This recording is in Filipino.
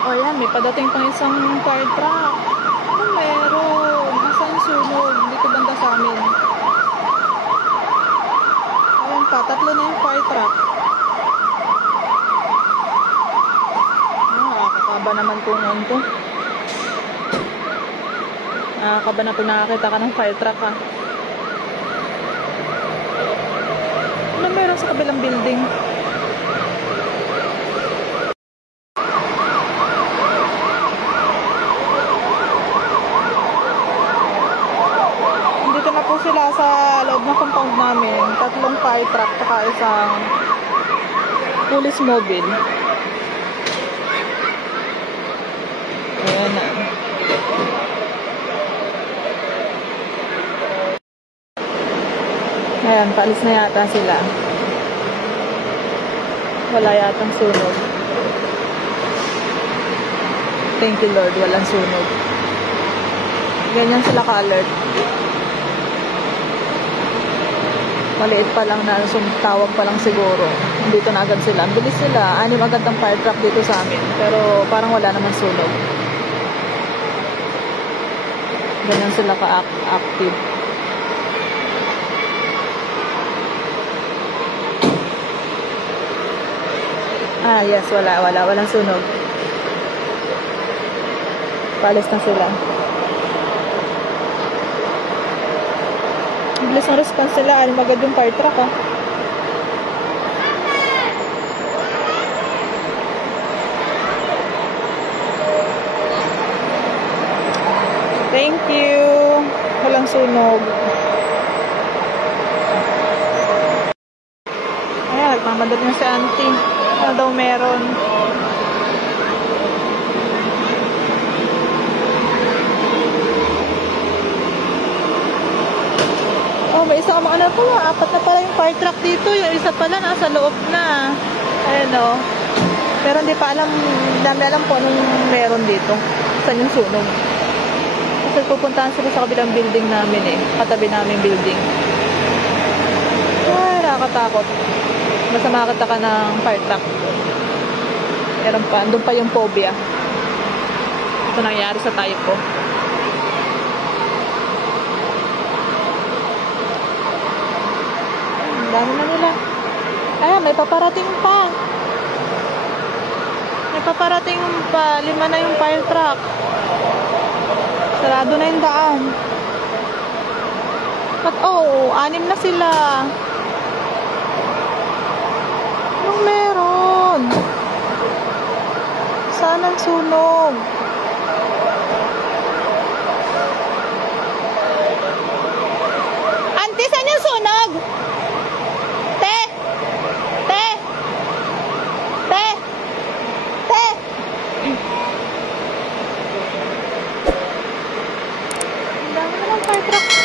O yan, may padating pang isang fire truck. Ano meron? Nasaan yung sunog? Dito banda sa amin. Ayan pa, tatlo na yung fire truck. Nakakaba naman kung ano to. Nakakaba na pag nakakita ka ng fire truck ha. Ano meron sa kabilang building? Dito na po sila sa loob ng compound namin. Tatlong fire truck saka isang police mobile. Ayan na. Ayan, paalis na yata sila. Wala yatang sunog. Thank you Lord, walang sunog. Ganyan sila ka-alert. Maliit pa lang na tawag pa lang siguro. Dito na agad sila. Ang bilis sila. 6 agad ang fire truck dito sa amin. Pero parang wala naman sunog. Ganyan sila ka-active. Yes. Walang sunog. Paalis na sila. Bilis ang response nila. Magad yung fire truck ha. Thank you. Walang sunog. Ayan, nagmamadali na si auntie. Ano daw meron? May isa ka mga anak ko. 4 na pala yung fire truck dito. Yung isa pala nasa loob na. Ayan o. Pero hindi pa alam, dami alam po anong meron dito. Saan yung sunog. Kasi pupuntahan sila sa kabilang building namin eh. Katabi namin building. Ay, nakakatakot. Basta makakita ka ng fire truck. Meron pa. Andun pa yung phobia. Ito nangyari sa tayo ko. Dami na nila. Ayan, may paparating pa. May paparating pa. 5 na yung fire truck. Sarado na yung daan. But 6 na sila. Anong meron? Saan ang sunog? Auntie, saan yung sunog? Fire truck.